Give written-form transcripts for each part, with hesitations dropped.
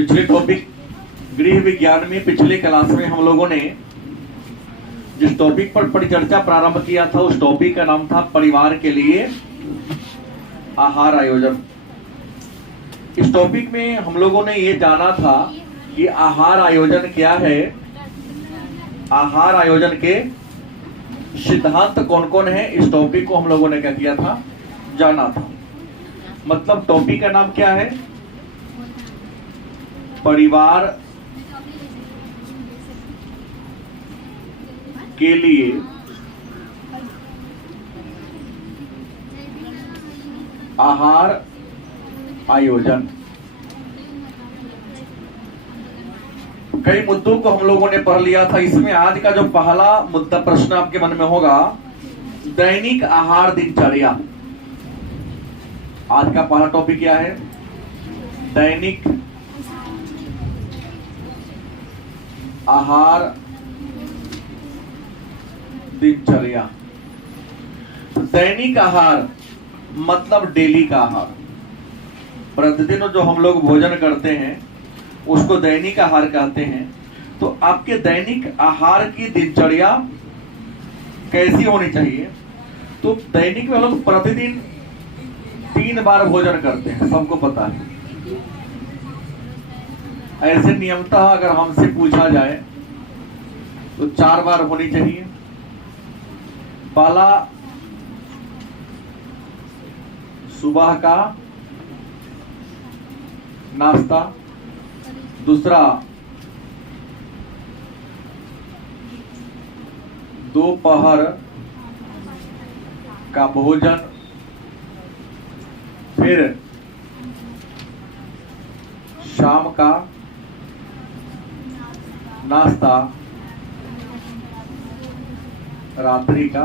पिछले टॉपिक गृह विज्ञान में पिछले क्लास में हम लोगों ने जिस टॉपिक पर परिचर्चा प्रारंभ किया था उस टॉपिक का नाम था परिवार के लिए आहार आयोजन। इस टॉपिक में हम लोगों ने ये जाना था कि आहार आयोजन क्या है, आहार आयोजन के सिद्धांत कौन कौन है। इस टॉपिक को हम लोगों ने क्या किया था, जाना था। मतलब टॉपिक का नाम क्या है, परिवार के लिए आहार आयोजन। कई मुद्दों को हम लोगों ने पढ़ लिया था। इसमें आज का जो पहला मुद्दा प्रश्न आपके मन में होगा, दैनिक आहार दिनचर्या। आज का पहला टॉपिक क्या है, दैनिक आहार दिनचर्या। दैनिक आहार मतलब डेली का आहार। प्रतिदिन जो हम लोग भोजन करते हैं उसको दैनिक आहार कहते हैं। तो आपके दैनिक आहार की दिनचर्या कैसी होनी चाहिए। तो दैनिक में लोग प्रतिदिन 3 बार भोजन करते हैं, सबको पता है। ऐसे नियमतः अगर हमसे पूछा जाए तो 4 बार होनी चाहिए। पहला सुबह का नाश्ता, दूसरा दोपहर का भोजन, फिर शाम का नाश्ता, रात्रि का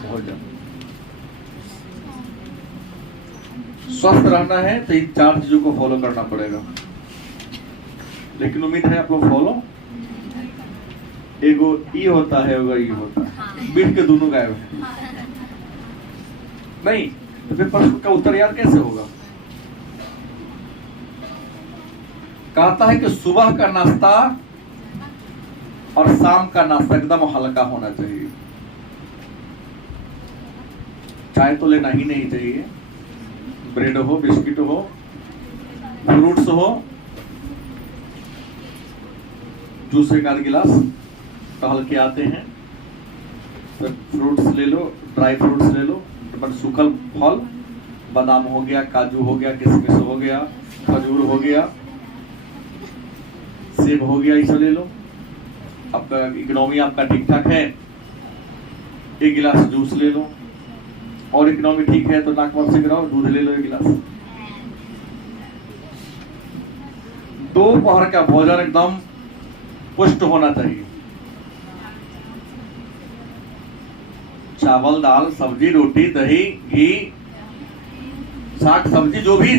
भोजन। स्वस्थ रहना है तो इन 4 चीजों को फॉलो करना पड़ेगा। लेकिन उम्मीद है आप लोग फॉलो। एगो ई होता है, एगो ई होता है, बीच के दोनों गायब है। नहीं तो फिर प्रश्न का उत्तर यार कैसे होगा। कहता है कि सुबह का नाश्ता और शाम का नाश्ता एकदम हल्का होना चाहिए। चाय तो लेना ही नहीं चाहिए। ब्रेड हो, बिस्किट हो, फ्रूट्स हो, जूस एक आध गिलास टहल के आते हैं तो फ्रूट्स ले लो, ड्राई फ्रूट्स ले लो, सूखल फल, बादाम हो गया, काजू हो गया, किशमिश हो गया, खजूर हो गया, सेब हो गया, ये सब ले लो। आपका इकोनॉमी आपका ठीक ठाक है, 1 गिलास जूस ले लो। और इकोनॉमी ठीक है तो नाक वाप से गिराओ, दूध ले लो 1 गिलास। दोपहर का भोजन एकदम पुष्ट होना चाहिए। चावल, दाल, सब्जी, रोटी, दही, घी, साग सब्जी, जो भी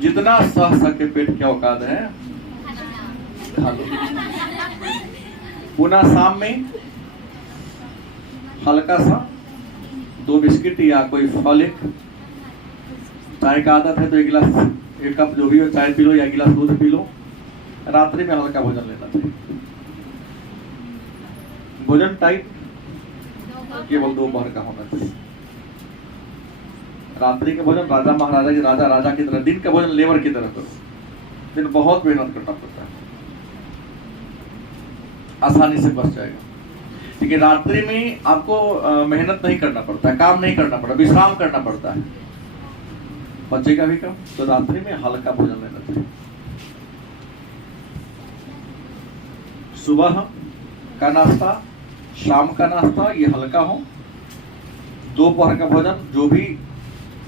जितना सह सके पेट के औकात है खा लो। पुनः शाम में हल्का सा 2 बिस्किट या कोई फल, एक चाय का आदत है तो 1 गिलास, 1 कप जो भी हो चाय पी लो या 1 गिलास दूध पी लो। रात्रि में हल्का भोजन लेना चाहिए। भोजन टाइप केवल दोपहर का होना चाहिए। रात्रि के भोजन राजा महाराजा की, राजा राजा की तरह, दिन का भोजन लेबर की तरह करो। दिन बहुत मेहनत करना पड़ता है, आसानी से बच जाएगा। लेकिन रात्रि में आपको मेहनत नहीं करना पड़ता है, काम नहीं करना पड़ता, विश्राम करना पड़ता है, बचेगा भी कम। तो रात्रि में हल्का भोजन लेना चाहिए। सुबह का नाश्ता, शाम का नाश्ता ये हल्का हो। दोपहर का भोजन जो भी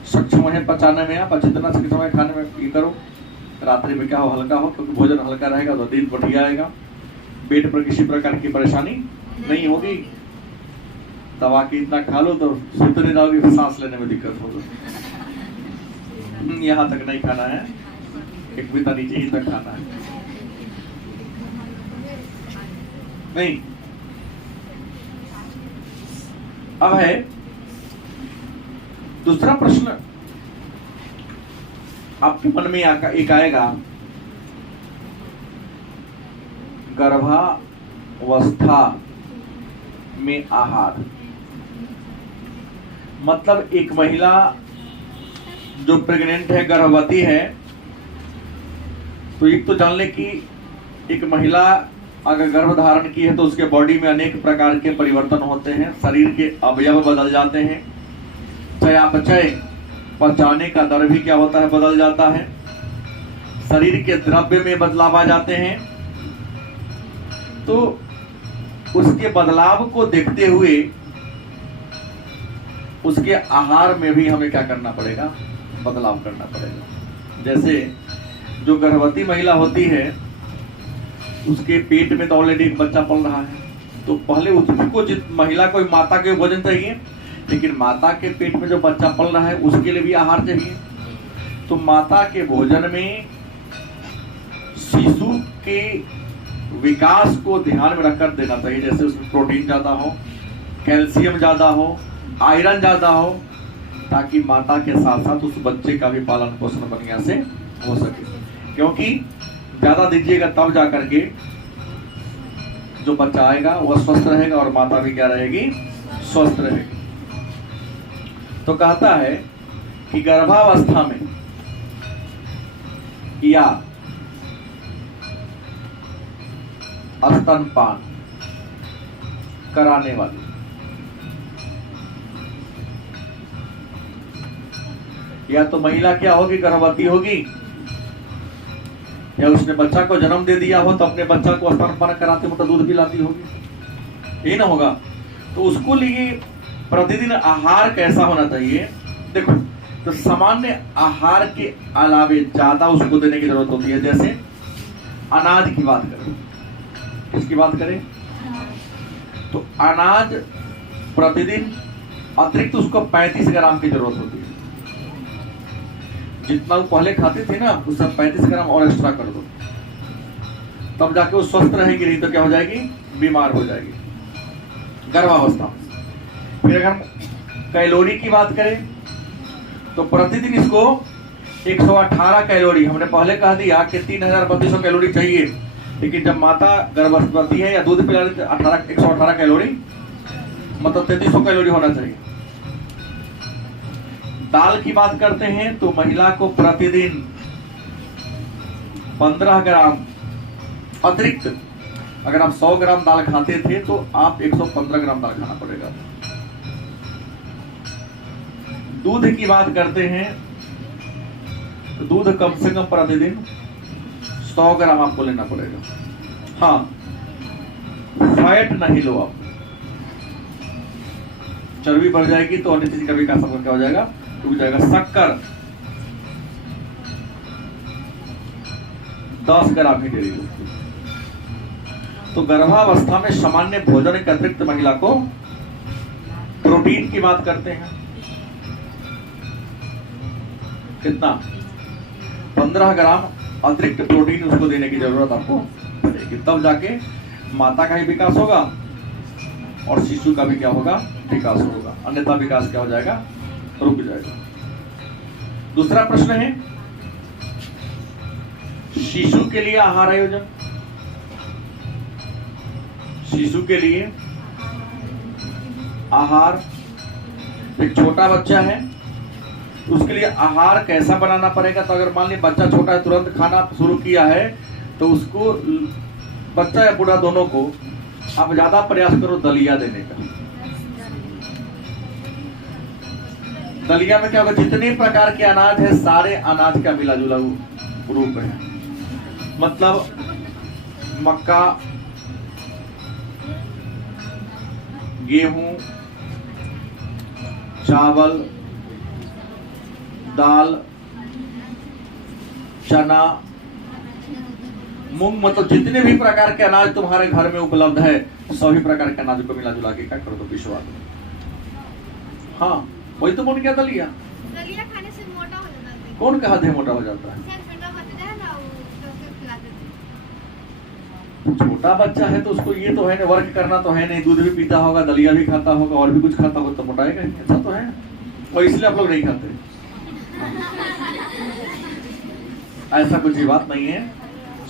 सक्षम है पचाने में, आप जितना सक्षम है खाने में ये करो। रात्रि में क्या हो, हल्का हो, क्योंकि भोजन हल्का रहेगा तो दिन बढ़िया आएगा। पेट पर किसी प्रकार की परेशानी नहीं होगी। दवा की इतना खा लो तो सुतने जाओगे, सांस लेने में दिक्कत होगी। यहाँ तक नहीं खाना है, 1 बिता नीचे ही तक खाना है। नहीं, अब है दूसरा प्रश्न आपके मन में एक आएगा गर्भावस्था में आहार, मतलब एक महिला जो प्रेग्नेंट है, गर्भवती है, तो एक तो जान ले कि एक महिला अगर गर्भ धारण की है तो उसके बॉडी में अनेक प्रकार के परिवर्तन होते हैं, शरीर के अवयव बदल जाते हैं, चयापचय पचाने का दर भी क्या होता है, बदल जाता है, शरीर के द्रव्य में बदलाव आ जाते हैं। तो उसके बदलाव को देखते हुए उसके आहार में भी हमें क्या करना पड़ेगा, बदलाव करना पड़ेगा। जैसे जो गर्भवती महिला होती है उसके पेट में तो ऑलरेडी एक बच्चा पल रहा है, तो पहले उसको महिला को माता के भोजन चाहिए, लेकिन माता के पेट में जो बच्चा पल रहा है उसके लिए भी आहार चाहिए। तो माता के भोजन में शिशु के विकास को ध्यान में रखकर देना चाहिए, जैसे उसमें प्रोटीन ज्यादा हो, कैल्शियम ज्यादा हो, आयरन ज्यादा हो, ताकि माता के साथ साथ उस बच्चे का भी पालन पोषण बढ़िया से हो सके। क्योंकि ज्यादा दीजिएगा तब जा करके जो बच्चा आएगा वह स्वस्थ रहेगा और माता भी क्या रहेगी, स्वस्थ रहेगी। तो कहता है कि गर्भावस्था में या स्तनपान कराने वाली या तो महिला क्या होगी, गर्भवती होगी, या उसने बच्चा को जन्म दे दिया हो तो अपने बच्चा को स्तनपान कराते मतलब दूध पिलाती होगी, ये ना होगा। तो उसको लिए प्रतिदिन आहार कैसा होना चाहिए, देखो तो सामान्य आहार के अलावे ज्यादा उसको देने की जरूरत होती है। जैसे अनाज की बात करें, किसकी बात करें, तो अनाज प्रतिदिन अतिरिक्त उसको 35 ग्राम की जरूरत होती है। जितना वो पहले खाते थे ना उससे 35 ग्राम और एक्स्ट्रा कर दो, तब जाके वो स्वस्थ रहेगी, नहीं तो क्या हो जाएगी, बीमार हो जाएगी गर्भावस्था। फिर अगर हम कैलोरी की बात करें तो प्रतिदिन इसको 118 कैलोरी, हमने पहले कह दिया कि 3200 कैलोरी चाहिए, लेकिन जब माता गर्भवती है या दूध पिला रही है 118 कैलोरी मतलब 3300 कैलोरी होना चाहिए। दाल की बात करते हैं तो महिला को प्रतिदिन 15 ग्राम अतिरिक्त, अगर आप 100 ग्राम दाल खाते थे तो आप 115 ग्राम दाल खाना पड़ेगा। दूध की बात करते हैं तो दूध कम से कम प्रतिदिन 100 ग्राम आपको लेना पड़ेगा। हाँ, फैट नहीं लो आप, चर्बी बढ़ जाएगी तो अन्य चीज का विकास क्या हो जाएगा, रुक जाएगा। शक्कर 10 ग्राम ही डेली लो। तो गर्भावस्था में सामान्य भोजन के अतिरिक्त महिला को प्रोटीन की बात करते हैं, कितना, 15 ग्राम अतिरिक्त प्रोटीन उसको देने की जरूरत आपको पड़ेगी, तब जाके माता का ही विकास होगा और शिशु का भी क्या होगा, विकास होगा, अन्यथा विकास क्या हो जाएगा, रुक जाएगा। दूसरा प्रश्न है शिशु के लिए आहार आयोजन। शिशु के लिए आहार, एक छोटा बच्चा है उसके लिए आहार कैसा बनाना पड़ेगा। तो अगर मान लीजिए बच्चा छोटा है, तुरंत खाना शुरू किया है, तो उसको, बच्चा या बूढ़ा दोनों को, आप ज्यादा प्रयास करो दलिया देने का। दलिया में क्या होगा, जितने प्रकार के अनाज है सारे अनाज का मिला जुला रूप है, मतलब मक्का, गेहूं, चावल, दाल, चना, मूंग, मतलब जितने भी प्रकार के अनाज तुम्हारे घर में उपलब्ध है सभी प्रकार के अनाज को मिला जुला के क्या कर दो, पिछवा दो। हाँ, वही तो बन गया दलिया। दलिया खाने से मोटा हो जाता है। कौन कहा थे मोटा हो जाता है? छोटा बच्चा है तो उसको ये तो है ना, वर्क करना तो है नहीं, दूध भी पीता होगा, दलिया भी खाता होगा और भी कुछ खाता होगा, तो मोटाएगा ही, ऐसा तो है। और इसलिए आप लोग नहीं खाते, ऐसा कुछ ही बात नहीं है,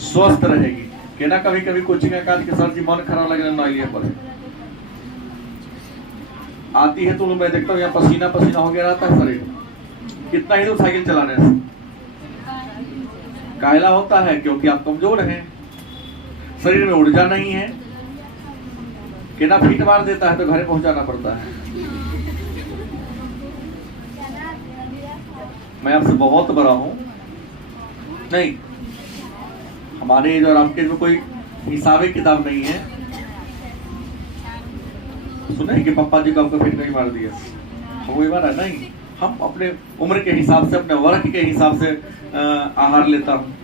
स्वस्थ रहेगी। कि ना कभी कभी कोचिंग का काज के सर जी मन खराब लगे ना लिए पर आती है तो मैं देखता हूँ यहाँ पसीना पसीना हो गया रहता है शरीर, कितना ही दूर साइकिल चलाने से। कायला होता है क्योंकि आप कमजोर हैं, शरीर में ऊर्जा नहीं है कि ना फीट मार देता है तो घर पहुंचाना पड़ता है। मैं आपसे बहुत बड़ा हूं नहीं, हमारे एज और आपके में कोई हिसाबी किताब नहीं है। सुने कि पापा जी को आपको फिट नहीं मार दिया, हम वही मारा नहीं, हम अपने उम्र के हिसाब से अपने वर्ग के हिसाब से आहार लेता हूँ।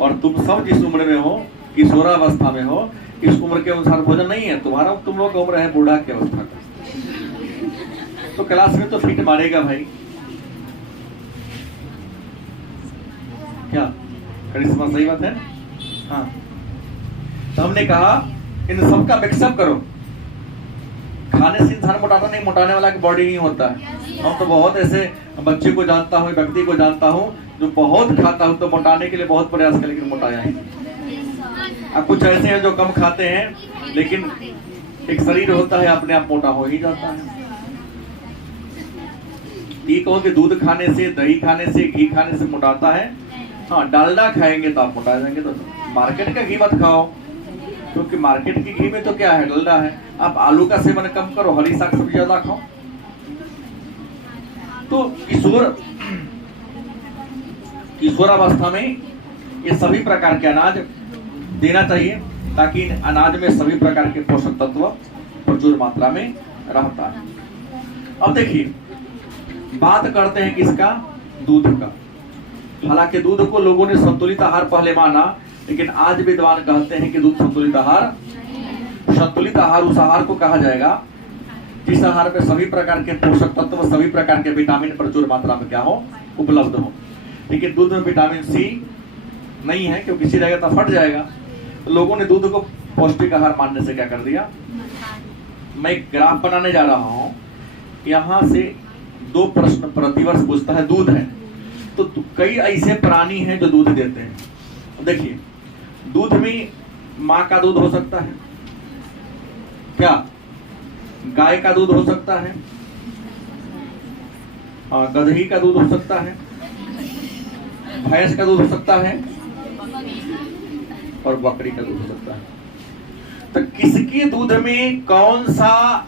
और तुम सब जिस उम्र में हो, किशोरावस्था में हो, इस उम्र के अनुसार भोजन नहीं है तुम्हारा, तुम लोग का उम्र है बूढ़ा की अवस्था का, तो क्लास में तो फिट मारेगा भाई। क्या करिश्मा सही बात है? हाँ, तो हमने कहा इन सबका मिक्सअप करो। खाने से इंसान मोटाता नहीं, मोटाने वाला की बॉडी नहीं होता है। हम तो बहुत ऐसे बच्चे को जानता हूँ, व्यक्ति को जानता हूँ जो बहुत खाता हूँ तो मोटाने के लिए बहुत प्रयास कर लेकिन मोटाया है। अब कुछ ऐसे हैं जो कम खाते हैं लेकिन एक शरीर होता है अपने आप मोटा हो ही जाता है। ये कहो कि दूध खाने से, दही खाने से, घी खाने से मोटाता है, हाँ डालडा खाएंगे तो आप मोटा जाएंगे। तो मार्केट का घी मत खाओ, क्योंकि मार्केट की घी में तो क्या है, डलडा है। आप आलू का सेवन कम करो, हरी साग सब्जी ज्यादा खाओ। तो किशोरावस्था में ये सभी प्रकार के अनाज देना चाहिए ताकि अनाज में सभी प्रकार के पोषक तत्व प्रचुर मात्रा में रहता है। अब देखिए बात करते हैं किसका, दूध का। हालांकि दूध को लोगों ने संतुलित आहार पहले माना, लेकिन आज विद्वान कहते हैं कि दूध संतुलित आहार, संतुलित आहार उस आहार को कहा जाएगा जिस आहार में सभी प्रकार के पोषक तत्व, सभी प्रकार के विटामिन प्रचुर मात्रा में क्या हो, उपलब्ध हो। लेकिन दूध में विटामिन सी नहीं है, क्योंकि सी रहेगा तो फट जाएगा। तो लोगों ने दूध को पौष्टिक आहार मानने से क्या कर दिया। मैं एक ग्राफ बनाने जा रहा हूं, यहां से दो प्रश्न प्रतिवर्ष पूछता है। दूध है तो कई ऐसे प्राणी हैं जो दूध देते हैं। देखिए दूध में माँ का दूध हो सकता है, क्या गाय का दूध हो सकता है, गधही का दूध हो सकता है, भैंस का दूध हो सकता है और बकरी का दूध हो सकता है। तो किसके दूध में कौन सा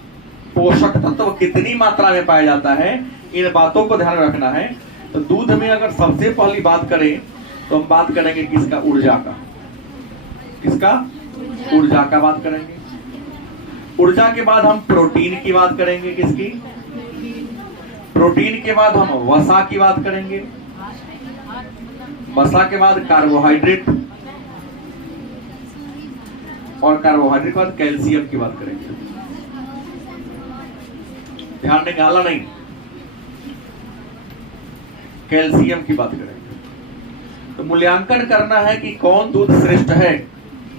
पोषक तत्व कितनी मात्रा में पाया जाता है, इन बातों को ध्यान रखना है। तो दूध में अगर सबसे पहली बात करें तो हम बात करेंगे किसका, ऊर्जा का। किसका, ऊर्जा का बात करेंगे। ऊर्जा के बाद हम प्रोटीन की बात करेंगे। किसकी, प्रोटीन के बाद हम वसा की बात करेंगे। वसा के बाद कार्बोहाइड्रेट, और कार्बोहाइड्रेट के बाद कैल्शियम की बात करेंगे। ध्यान देंगे, हाला नहीं, कैल्शियम की बात करेंगे। तो मूल्यांकन करना है कि कौन दूध श्रेष्ठ है,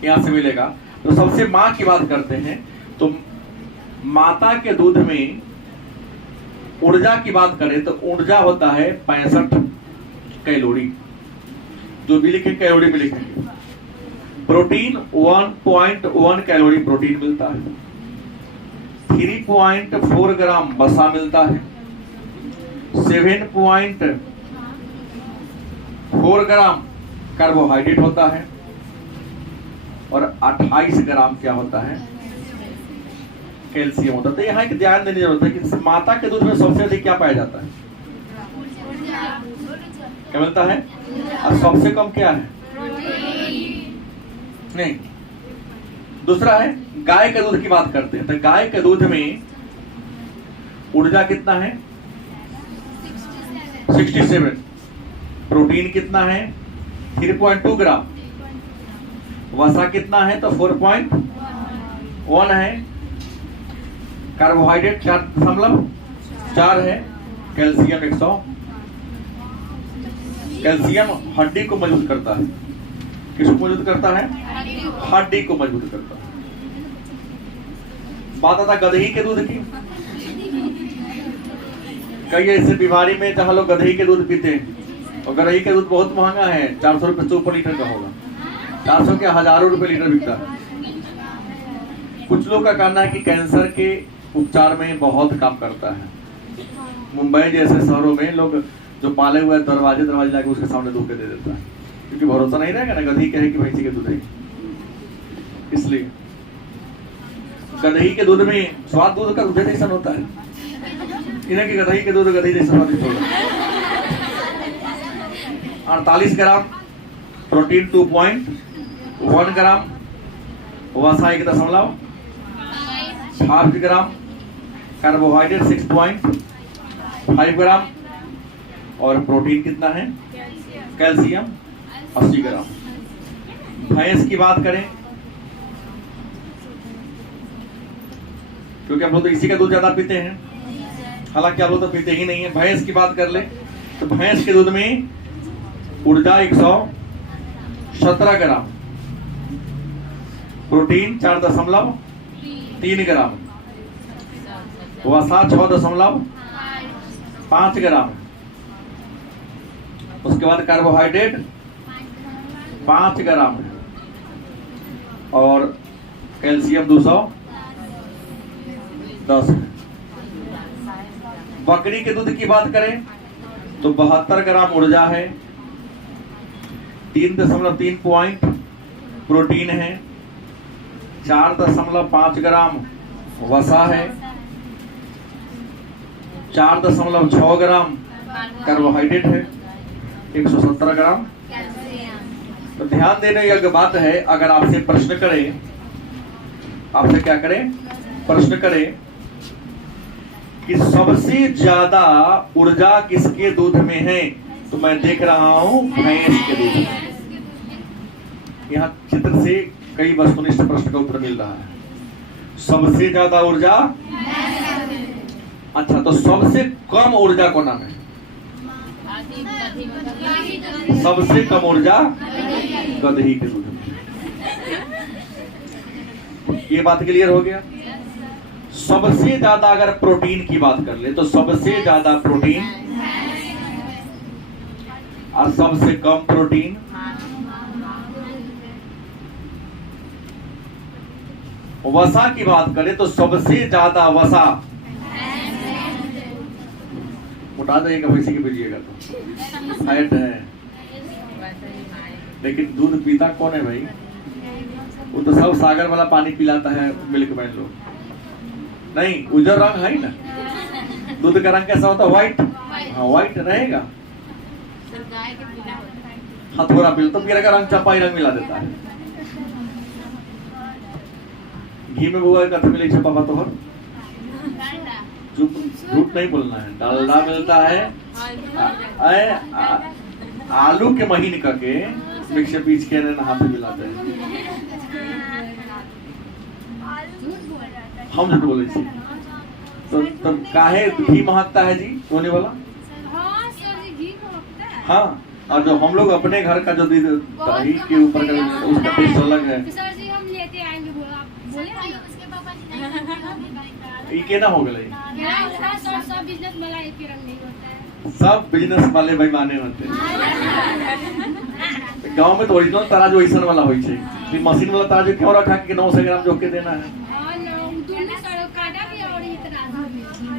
यहां से मिलेगा। तो सबसे मां की बात करते हैं, तो माता के दूध में ऊर्जा की बात करें तो ऊर्जा होता है 65 कैलोरी, जो भी लिखे कैलोरी में लिखेंगे। प्रोटीन 1.1 कैलोरी प्रोटीन मिलता है, 3.4 ग्राम वसा मिलता है, 7.4 ग्राम कार्बोहाइड्रेट होता है और 28 ग्राम क्या होता है, कैल्शियम होता है। तो यहाँ एक ध्यान देने की जरूरत है कि माता के दूध में सबसे अधिक क्या पाया जाता है, क्या मिलता है, और सबसे कम क्या है, नहीं। दूसरा है गाय के दूध की बात करते हैं। तो गाय के दूध में ऊर्जा कितना है, 67, प्रोटीन कितना है, 3.2 ग्राम, वसा कितना है तो 4.1 है, कार्बोहाइड्रेट 4.4 है, कैल्शियम 100। कैल्शियम हड्डी को मजबूत करता है। किसको मजबूत करता है, हड्डी को मजबूत करता है। बात आता गदही के दूध की। कई ऐसे बीमारी में जहां लोग गदही के दूध पीते हैं, और गदही के दूध बहुत महंगा है, 400 रुपए से ऊपर लीटर का होगा। 400 के हजारों रुपए लीटर बिकता है। कुछ लोग का कहना है कि कैंसर के उपचार में बहुत काम करता है। मुंबई जैसे शहरों में लोग जो पाले हुए दरवाजे लाके उसके सामने दूध के दे देता है, क्योंकि भरोसा नहीं रहेगा ना गधी कहे कि भैंसी के दूध है। इसलिए गदही के दूध में स्वाद दूध का दूध जैसा होता है, इन्हें की गदही के दूध गदही जैसा स्वादिष्ट होगा। 48 ग्राम प्रोटीन 2.1 ग्राम, वसा 1.5 ग्राम, कार्बोहाइड्रेट 6.5 ग्राम और प्रोटीन कितना है, कैल्शियम 80 ग्राम। भैंस की बात करें, क्योंकि हम लोग तो इसी का दूध ज्यादा पीते हैं, हालांकि आप लोग तो पीते ही नहीं है। भैंस की बात कर ले तो भैंस के दूध में ऊर्जा 117 ग्राम, प्रोटीन 4.3 ग्राम, वसा 6.5 ग्राम, उसके बाद कार्बोहाइड्रेट 5 ग्राम और कैल्शियम 210। बकरी के दूध की बात करें तो 72 ग्राम ऊर्जा है, 3.3 पॉइंट प्रोटीन है, 4.5 ग्राम वसा है, 4.6 ग्राम कार्बोहाइड्रेट है, 117 ग्राम। तो ध्यान देने योग्य बात है, अगर आपसे प्रश्न करें, आपसे क्या करें, प्रश्न करें कि सबसे ज्यादा ऊर्जा किसके दूध में है, तो मैं देख रहा हूं भैंस के दूध में। यहाँ चित्र से कई वस्तुनिष्ठ प्रश्न का उत्तर मिल रहा है। सबसे ज्यादा ऊर्जा, अच्छा तो सबसे कम ऊर्जा को नाम है, सबसे कम ऊर्जा गदही के दूध में। ये बात क्लियर हो गया। सबसे ज्यादा अगर प्रोटीन की बात कर ले तो सबसे ज्यादा प्रोटीन और सबसे कम प्रोटीन, वसा की बात करें तो सबसे ज्यादा वसा, उठा देगा भैंसी के पीजिएगा तो फैट है, लेकिन दूध पीता कौन है भाई, वो तो सब सागर वाला पानी पिलाता है मिल्क मैन लोग। नहीं, उजर रंग है ना, दूध का रंग कैसा होता है, व्हाइट, हाँ व्हाइट रहेगा। हाँ थोड़ा पिल तो पीरा का रंग चपाई रंग मिला देता है। घी में बुआ कथी मिले छपा तो हर चुप, झूठ नहीं बोलना है। डालडा मिलता है, आलू के महीन करके मिक्सर पीस के हाथ में मिलाते हैं। हम झूठ बोले छी तो काहे घी महकता है जी होने वाला। हाँ, और जो हम लोग अपने घर का जो दही के ऊपर का उसका टेस्ट अलग है। ये केना हो गए, सब बिजनेस वाले बेईमाने होते हैं। गांव में तो ओरिजिनल तराजू ऐसा वाला होई छे, मशीन वाला तराजू क्यों रखा कि 900 ग्राम जोक के देना है।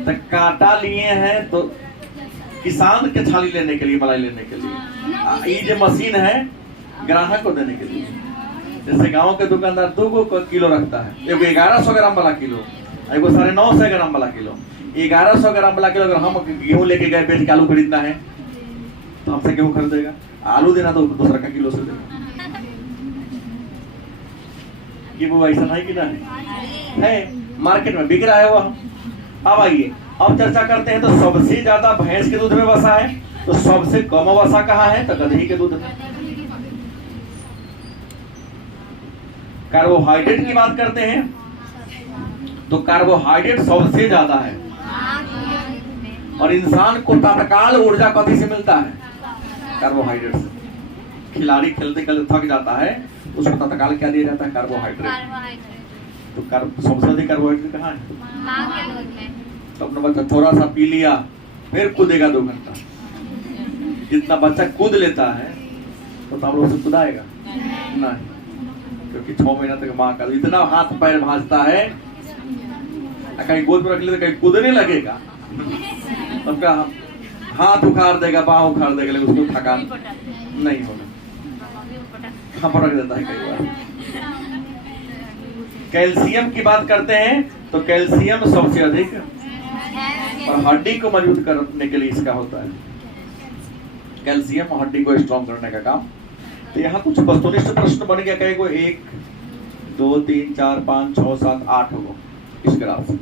तो कांटा लिए हैं तो किसान के छाली लेने के लिए, मलाई लेने के लिए। ये जो मशीन है ग्राहक को देने के लिए। जैसे गांव के दुकानदार 2 किलो रखता है, एगो 1100 ग्राम वाला किलो, एगो 950 ग्राम वाला किलो। 1100 ग्राम वाला किलो अगर हम गेहूं लेके गए बेच के आलू खरीदना है तो हमसे गेहूं खरीदेगा, आलू देना तो दूसरा का किलो से देगा। ये वो ऐसा नहीं कि ना है, मार्केट में बिक रहा है वो। अब आइए, अब चर्चा करते हैं। तो सबसे ज्यादा भैंस के दूध में वसा है, तो सबसे कम वसा कहाँ है, तो गदही के दूध में। कार्बोहाइड्रेट की बात करते हैं तो कार्बोहाइड्रेट सबसे ज्यादा है, और इंसान को तत्काल ऊर्जा कथी से मिलता है, कार्बोहाइड्रेट से। खिलाड़ी खेलते खेलते थक जाता है, उसको तत्काल क्या दिया जाता है, कार्बोहाइड्रेट। तो सबसे अधिक कार्बोहाइड्रेट कहाँ है, तो अपना बच्चा थोड़ा सा पी लिया फिर कूदेगा 2 घंटा। जितना बच्चा कूद लेता है तो हम लोग से कूदाएगा नहीं। क्योंकि 6 महीना तक माँ का इतना हाथ पैर भाजता है, कहीं गोद में रख ले तो कहीं कूदने लगेगा, सबका हाथ उखाड़ देगा, बाह उखाड़ देगा, लेकिन उसको थकान नहीं होगा, हाँ पर रख देता है कई बार। कैल्शियम की बात करते हैं तो कैल्शियम सबसे अधिक और हड्डी को मजबूत करने के लिए इसका होता है, कैल्शियम हड्डी को स्ट्रॉन्ग करने का काम। तो यहाँ कुछ वस्तुनिष्ठ प्रश्न बन गया, कहे को 1 2 3 4 5 6 7 8 होगा इस ग्राफ से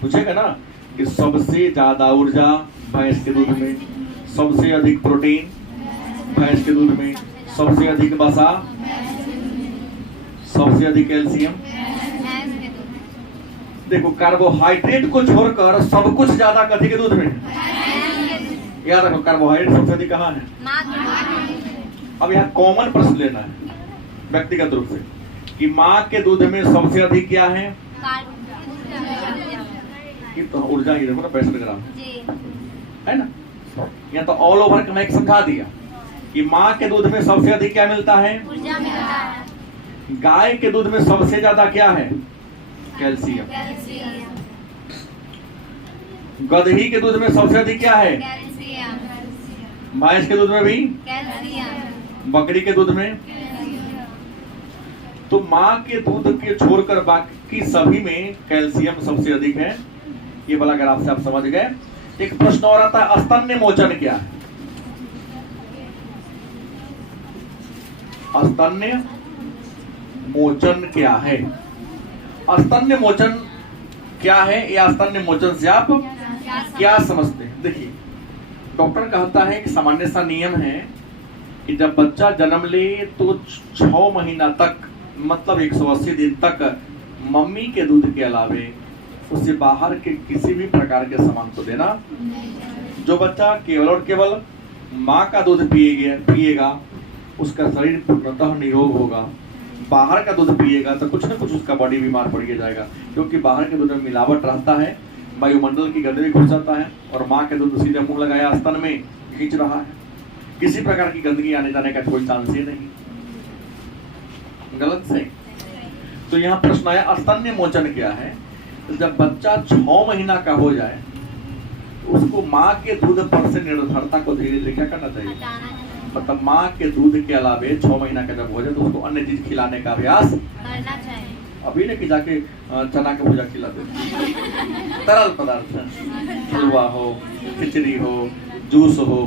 पूछेगा ना कि सबसे ज्यादा ऊर्जा भैंस के दूध में, सबसे अधिक प्रोटीन भैंस के दूध में, सबसे अधिक वसा, सबसे अधिक कैल्शियम। देखो कार्बोहाइड्रेट को छोड़कर सब कुछ ज्यादा कथी के दूध में, याद रखो कार्बोहाइड्रेट सबसे अधिक कहाँ है। अब यहाँ कॉमन प्रश्न लेना है व्यक्तिगत रूप से कि माँ के दूध में सबसे अधिक क्या है, तो ऊर्जा ही देखो ना 65 ग्राम है ना। यहाँ तो ऑल ओवर का मैं एक समझा दिया कि माँ के दूध में सबसे अधिक क्या मिलता है, गाय के दूध में सबसे ज्यादा क्या है, कैल्शियम। गदही के दूध में सबसे अधिक क्या है, भैंस के दूध में भी, बकरी के दूध में। तो माँ के दूध के छोड़कर बाकी सभी में कैल्शियम सबसे अधिक है। ये वाला ग्राफ से आप समझ गए। एक प्रश्न और आता है, स्तन्य मोचन क्या है। स्तन्य मोचन क्या है, स्तन्य मोचन क्या है या स्तन्य मोचन से आप क्या समझते हैं। देखिए डॉक्टर कहता है कि सामान्य सा नियम है कि जब बच्चा जन्म ले तो 6 महीना तक मतलब 180 दिन तक मम्मी के दूध के अलावे उसे बाहर के किसी भी प्रकार के सामान को देना। जो बच्चा केवल और केवल माँ का दूध पिएगा उसका शरीर पूर्णतः निरोग होगा। बाहर का दूध पिएगा तो कुछ न कुछ उसका बॉडी बीमार पड़ जाएगा, क्योंकि बाहर के दूध में मिलावट रहता है, वायुमंडल की गंदगी घुस जाता है और माँ के दूध सीधे मुंह लगाया स्तन में खींच रहा है, किसी प्रकार की गंदगी आने जाने का कोई चांस ही नहीं। गलत से। तो यहाँ प्रश्न आया स्तन्य मोचन क्या है। तो जब बच्चा 6 महीना का हो जाए उसको माँ के दूध पर से निर्भरता को धीरे धीरे क्या करना चाहिए, मतलब माँ के दूध के अलावे 6 महीना का जब हो जाए तो उसको अन्य चीज खिलाने का अभ्यास करना चाहिए। अभी नहीं कि जाके चना के भुजा खिला दे, तरल पदार्थ हलवा हो, खिचड़ी हो, जूस हो।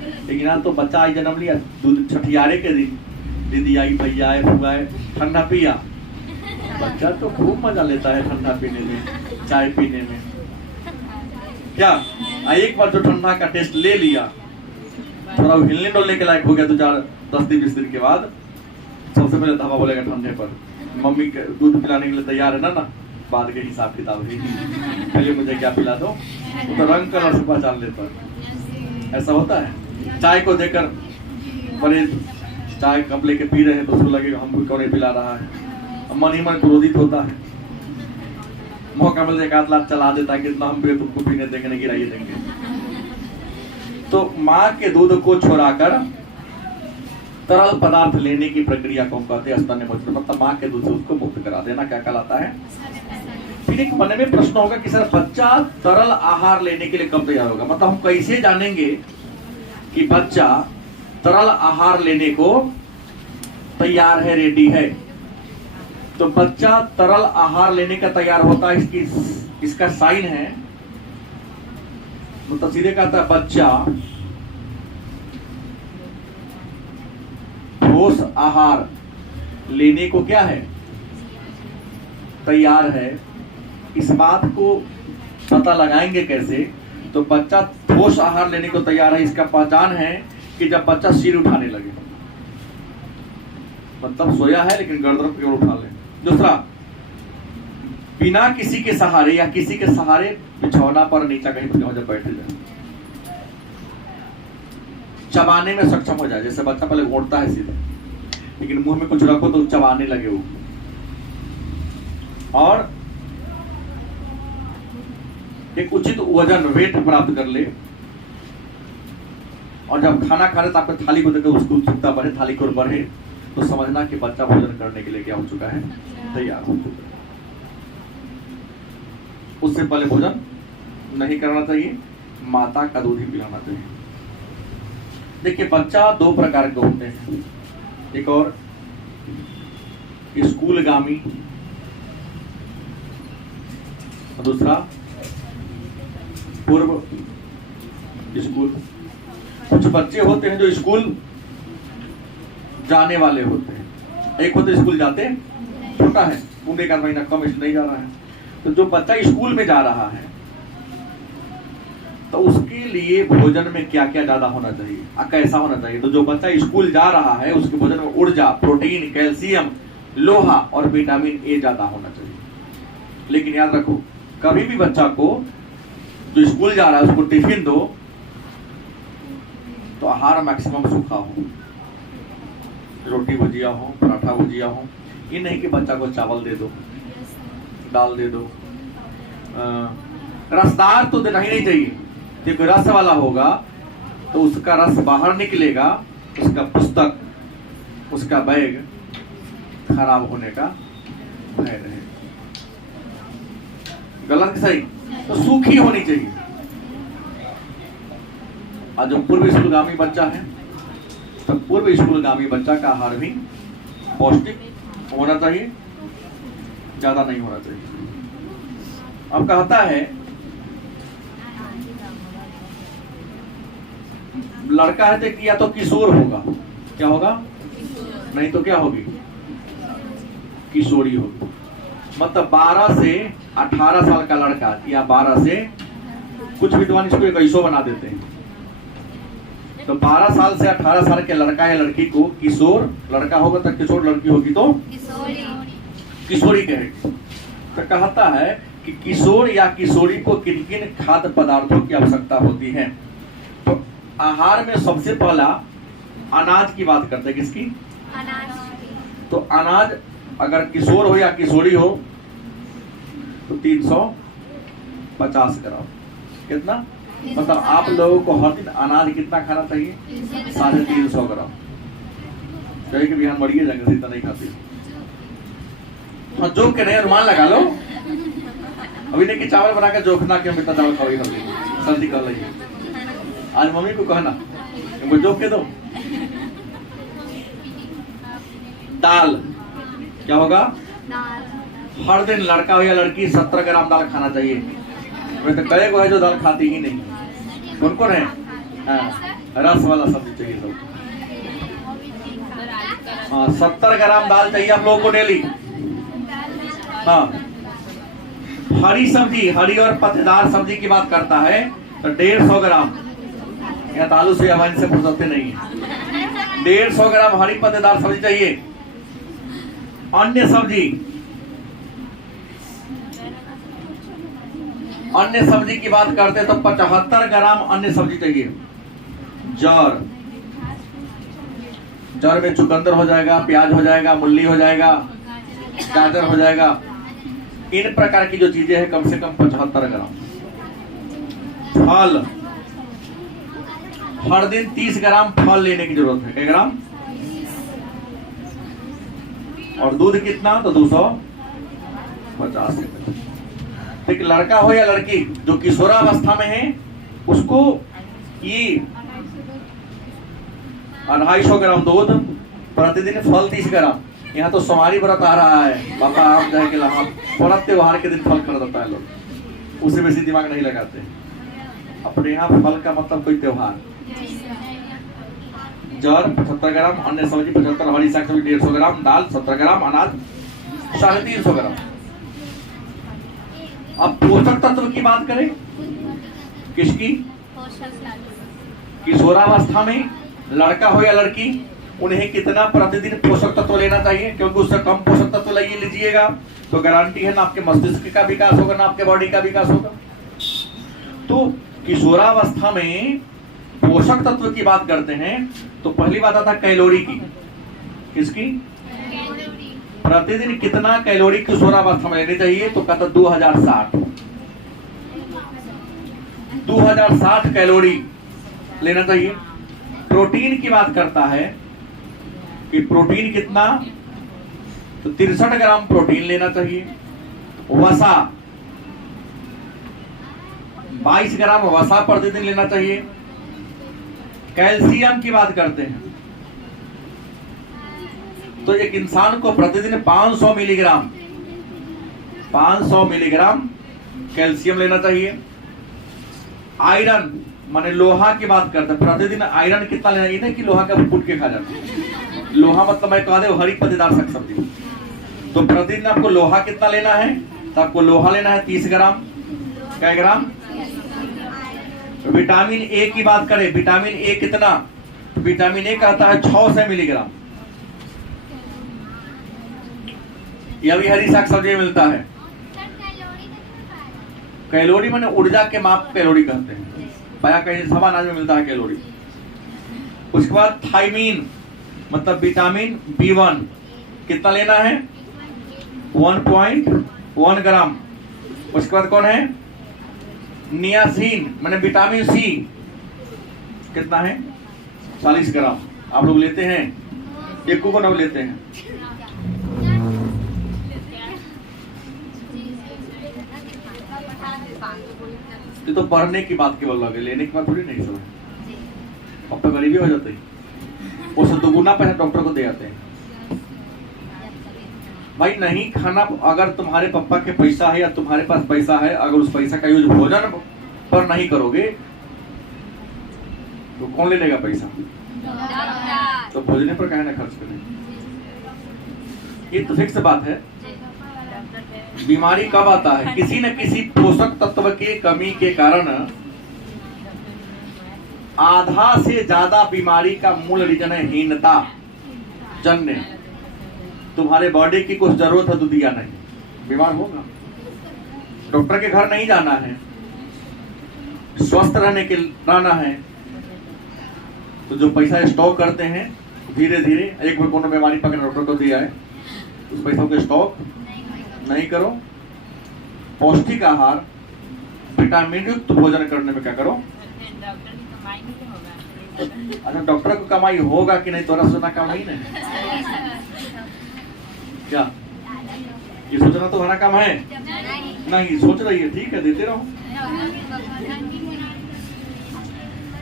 लेकिन यहाँ तो बच्चा आई जन्म लिया, दूध छठियारे के दिन दीदी आई, भैया आए, फुआ आए, ठंडा पिया, बच्चा तो खूब मजा लेता है ठंडा पीने में, चाय पीने में। क्या एक बार जो ठंडा का टेस्ट ले लिया, थोड़ा हिलने डोलने के लायक हो गया, तो 10-20 दिन के बाद सबसे पहले धावा बोलेगा ठंडे पर, मम्मी दूध पिलाने के लिए तैयार है ना, बाद के हिसाब किताब ही, पहले मुझे क्या पिला दो, तो रंग कलर से पहचान लेता। ऐसा होता है। चाय को देकर बड़े चाय कप लेके पी रहे हैं तो उसको लगेगा हमको क्यों नहीं पिला रहा है, मन ही मन क्रोधित होता है, मौका मिल जाए लाख चला देता है कि इतना हम भी तुमको पीने देंगे, नहीं गिराइए देंगे। तो माँ के दूध को छोड़ाकर तरल पदार्थ लेने की प्रक्रिया को हम कहते हैं स्तन्य मोचन, मतलब माँ के दूध से उसको मुक्त करा देना, क्या कहलाता है। फिर एक मन में प्रश्न होगा कि सर बच्चा तरल आहार लेने के लिए कब तैयार होगा, मतलब हम कैसे जानेंगे कि बच्चा तरल आहार लेने को तैयार है, रेडी है। तो बच्चा तरल आहार लेने का तैयार होता है, इसका साइन है, मतलब सीधे कहता है बच्चा ठोस आहार लेने को क्या है, तैयार है। इस बात को पता लगाएंगे कैसे, तो बच्चा ठोस आहार लेने को तैयार है, इसका पहचान है कि जब बच्चा सिर उठाने लगे, मतलब सोया है लेकिन गर्दन की ओर उठा ले। दूसरा, बिना किसी के सहारे या किसी के सहारे बिछौना पर नीचा कहीं जब बैठे जाए, चबाने में सक्षम हो जाए। जैसे बच्चा पहले ओढ़ता है सीधे, लेकिन मुंह में कुछ रखो तो चबाने लगे वो। और एक उचित वजन वेट प्राप्त कर ले, और जब खाना खा रहे तो आपको थाली को देकर उसको उत्सुकता बढ़े, थाली की ओर बढ़े, तो समझना कि बच्चा भोजन करने के लिए क्या हो चुका है, तैयार हो चुका है। उससे पहले भोजन नहीं करना चाहिए, माता का दूध ही पिलाना चाहिए। देखिए बच्चा दो प्रकार के होते हैं, एक और स्कूलगामी और दूसरा पूर्व स्कूल। कुछ बच्चे होते हैं जो स्कूल जाने वाले होते हैं, एक होते स्कूल जाते, छोटा है, 1 महीना कम इसलिए नहीं जा रहा है। तो जो बच्चा स्कूल में जा रहा है तो उसके लिए भोजन में क्या क्या ज्यादा होना चाहिए, कैसा होना चाहिए। तो जो बच्चा स्कूल जा रहा है उसके भोजन में ऊर्जा, प्रोटीन, कैल्शियम, लोहा और विटामिन ए ज्यादा होना चाहिए। लेकिन याद रखो, कभी भी बच्चा को जो स्कूल जा रहा है उसको टिफिन दो तो आहार मैक्सिमम सूखा हो, रोटी भुजिया हो, पराठा भुजिया हो। ये नहीं कि बच्चा को चावल दे दो, दाल दे दो। रसदार तो देना ही नहीं चाहिए, देखो रस वाला होगा तो उसका रस बाहर निकलेगा, उसका पुस्तक, उसका बैग खराब होने का भय रहेगा। गलत सही, तो सूखी होनी चाहिए। और जो पूर्व स्कूलगामी बच्चा है तो पूर्व स्कूलगामी बच्चा का आहार भी पौष्टिक होना चाहिए, ज्यादा नहीं होना चाहिए। अब कहता है लड़का है तो या तो किशोर होगा, क्या होगा, नहीं तो क्या होगी, किशोरी होगी। मतलब 12 से 18 साल का लड़का या 12 से, कुछ विद्वान इसको 21 बना देते हैं। तो 12 साल से 18 साल के लड़का या लड़की को किशोर, लड़का होगा तो किशोर, लड़की होगी तो किशोरी कहेगी। तो कहता है कि किशोर या किशोरी को किन किन खाद्य पदार्थों की आवश्यकता होती है। तो आहार में सबसे पहला अनाज की बात करते हैं, किसकी, अनाज। तो अनाज अगर किशोर हो या किशोरी हो तो 350 ग्राम, कितना, मतलब आप लोगों को हर दिन अनाज कितना खाना चाहिए, 350 ग्राम। कहीं के बिहान बढ़िए जगह इतना नहीं खाती, जोक के नहीं, अनुमान लगा लो। अभी नहीं कि चावल बना के जोखना कि हम इतना चावल खाओगे, सर्दी कर लीजिए। आज मम्मी को कहना वो जोक के दो। दाल क्या होगा, हर दिन लड़का हो या लड़की 17 ग्राम दाल खाना चाहिए। तो कई को है जो दाल खाती ही नहीं, कौन कौन है, रस वाला सब्जी चाहिए सब। 70 ग्राम दाल चाहिए आप लोगों को डेली। हाँ, हरी सब्जी, हरी और पत्तेदार सब्जी की बात करता है तो 150 ग्राम, या आलू से हमारे से फुर्सते नहीं है, 150 ग्राम हरी पत्तेदार सब्जी चाहिए। अन्य सब्जी की बात करते तो 75 ग्राम अन्य सब्जी चाहिए। जर में चुकंदर हो जाएगा, प्याज हो जाएगा, मूली हो जाएगा, गाजर हो जाएगा। इन प्रकार की जो चीजें हैं कम से कम 75 ग्राम। फल, हर दिन 30 ग्राम फल लेने की जरूरत है, कितने ग्राम, और दूध कितना, तो 250। एक लड़का हो या लड़की जो किशोरावस्था में है उसको ये 250 ग्राम दूध, प्रतिदिन फल 30 ग्राम। यहाँ तो सोमवारी व्रत आ रहा है, बाबा आप जाए के व्रत त्योहार के दिन फल कर देता है लोग, उससे बेसी दिमाग नहीं लगाते। अपने यहाँ फल का मतलब कोई त्योहार। जर 75 ग्राम, अन्य सब्जी 75, हरी साग सब्जी 150 ग्राम, दाल 70 ग्राम, अनाज 350 ग्राम। अब पोषक तत्व की बात करें, किसकी, किशोरावस्था में लड़का हो या लड़की, उन्हें कितना प्रतिदिन पोषक तत्व लेना चाहिए, क्योंकि उससे कम पोषक तत्व लीजिएगा तो गारंटी है ना आपके मस्तिष्क का विकास होगा ना आपके बॉडी का विकास होगा। तो किशोरावस्था में पोषक तत्व की बात करते हैं तो पहली बात आता है कैलोरी की, किसकी, प्रतिदिन कितना कैलोरी किशोरावस्था में लेनी चाहिए, तो कहता 2060 कैलोरी लेना चाहिए। प्रोटीन की बात करता है, कि प्रोटीन कितना, तो 63 ग्राम प्रोटीन लेना चाहिए। वसा 22 ग्राम वसा प्रतिदिन लेना चाहिए। कैल्शियम की बात करते हैं तो एक इंसान को प्रतिदिन 500 मिलीग्राम कैल्शियम लेना चाहिए। आयरन माने लोहा की बात करते हैं, प्रतिदिन आयरन कितना लेना, ये नहीं कि लोहा का फूट के खा जाते। लोहा मतलब मैं कह दे हरी पत्तेदार शाक सब्जी, तो प्रतिदिन आपको लोहा कितना लेना है, तो आपको लोहा लेना है 30 ग्राम। क्या ग्राम? विटामिन ए की बात करें, विटामिन ए कितना, विटामिन ए कहता है 600 मिलीग्राम। यह भी हरी शाक सब्जी में मिलता है। कैलोरी माने ऊर्जा के माप कैलोरी कहते हैं, पाया कहीं सब अनाज में मिलता है कैलोरी। उसके बाद थायमीन मतलब विटामिन B1 कितना लेना है, 1.1 ग्राम। उसके बाद कौन है, नियासिन माने विटामिन सी कितना है, 40 ग्राम। आप लोग लेते हैं, एक को नव लेते हैं। ये तो पढ़ने की बात केवल लगे, लेने की बात थोड़ी नहीं सब। अब तो गरीबी हो जाती है, उससे दोगुना पैसा डॉक्टर को दे आते हैं। भाई नहीं खाना, अगर तुम्हारे पापा के पैसा है या तुम्हारे पास पैसा है, अगर उस पैसा का यूज भोजन पर नहीं करोगे तो कौन ले लेगा पैसा? तो भोजन पर कहे ना खर्च करें। ये तो फिक्स बात है। बीमारी कब आता है, किसी न किसी पोषक तत्व के कमी के कारण। आधा से ज्यादा बीमारी का मूल रीजन है हीनता जन्य। तुम्हारे बॉडी की कुछ जरूरत है तो दिया नहीं, बीमार होगा। डॉक्टर के घर नहीं जाना है, स्वस्थ रहना है, तो जो पैसा स्टॉक करते हैं धीरे धीरे, एक बार कोनो बीमारी पकड़ डॉक्टर को दिया है, उस पैसा को स्टॉक नहीं करो। पौष्टिक आहार, विटामिन युक्त भोजन करने में क्या करो। अच्छा डॉक्टर को कमाई होगा कि नहीं, तोरा सुना कमाई नहीं क्या? ये सोचना तो हमारा काम है नहीं, सोच रही है, ठीक है देते रहो।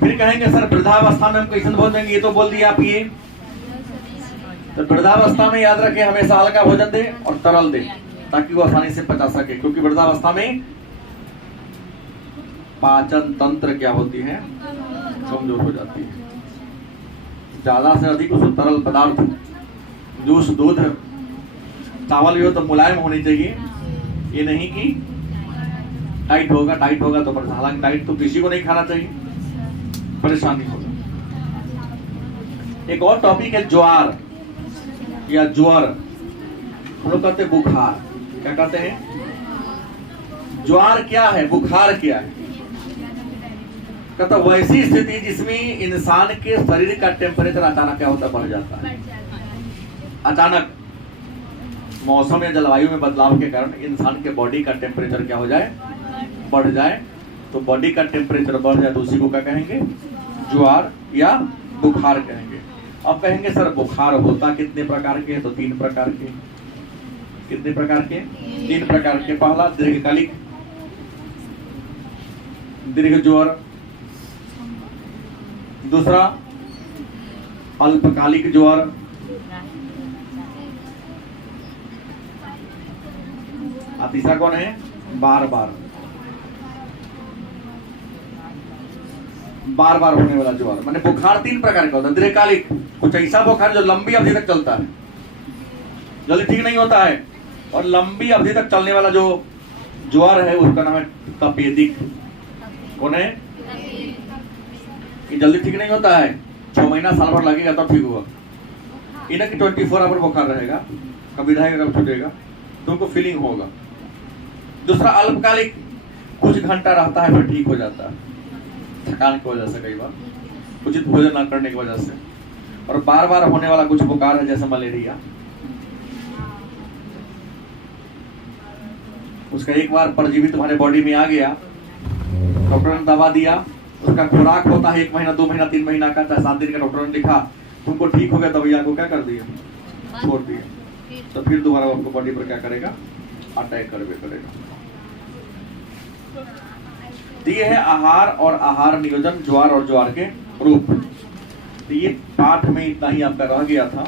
फिर कहेंगे सर वृद्धावस्था में हम कैसे भोजन देंगे, ये तो बोल दिया आप। ये तो वृद्धावस्था में याद रखें हमेशा हल्का भोजन दे और तरल दे, ताकि वो आसानी से पचा सके, क्योंकि वृद्धावस्था में पाचन तंत्र क्या होती है, कमजोर हो जाती है। ज्यादा से अधिक उस तरल पदार्थ, जूस, दूध, चावल भी हो तो मुलायम होनी चाहिए। ये नहीं कि टाइट होगा तो परेशान, हालांकि टाइट तो किसी को नहीं खाना चाहिए, परेशानी होगा। एक और टॉपिक है ज्वार या ज्वर, हम लोग कहते हैं बुखार। क्या कहते हैं? ज्वार क्या है, बुखार क्या है? कहता वैसी स्थिति जिसमें इंसान के शरीर का टेम्परेचर अचानक क्या होता, बढ़ जाता है। अचानक मौसम या जलवायु में बदलाव के कारण इंसान के बॉडी का टेम्परेचर क्या हो जाए, बढ़ जाए। तो बॉडी का टेम्परेचर बढ़ जाए तो उसी को क्या कहेंगे, ज्वार या बुखार कहेंगे। अब कहेंगे सर बुखार होता कितने प्रकार के, तो 3 प्रकार के। कितने प्रकार के? 3 प्रकार के। पहला दीर्घकालिक दीर्घ ज्वर, दूसरा अल्पकालिक ज्वर, तीसरा कौन है, बार बार होने वाला ज्वर। माने बुखार 3 प्रकार का होता है। दीर्घकालिक कुछ ऐसा बुखार जो लंबी अवधि तक चलता है, जल्दी ठीक नहीं होता है, और लंबी अवधि तक चलने वाला जो ज्वर है उसका नाम है तपेदिक। कौन है? ये जल्दी ठीक नहीं होता है, 6 महीना साल भर लगेगा तब ठीक हुआ। इन्हें कि 24 आवर बुखार रहेगा, कभी रहेगा कभी छूटेगा, तुमको फीलिंग होगा। दूसरा अल्पकालिक, कुछ घंटा रहता है फिर ठीक हो जाता है, थकान की वजह से, कई बार उचित भोजन न करने की वजह से। और बार बार होने वाला कुछ बुखार है जैसे मलेरिया, उसका एक बार परजीवी तुम्हारे बॉडी में आ गया, डॉक्टर ने दवा दिया, उसका खुराक होता है 1 महीना 2 महीना 3 महीना का, चाहे 7 दिन का डॉक्टर ने लिखा, तुमको ठीक हो गया दवाइयाँ को क्या कर दिया, छोड़ दिया, तो फिर दोबारा आपको बॉडी पर क्या करेगा, अटैक करवे करेगा। तो ये है आहार और आहार नियोजन, ज्वार और ज्वार के रूप। तो ये पाठ में इतना ही आपका रह गया था।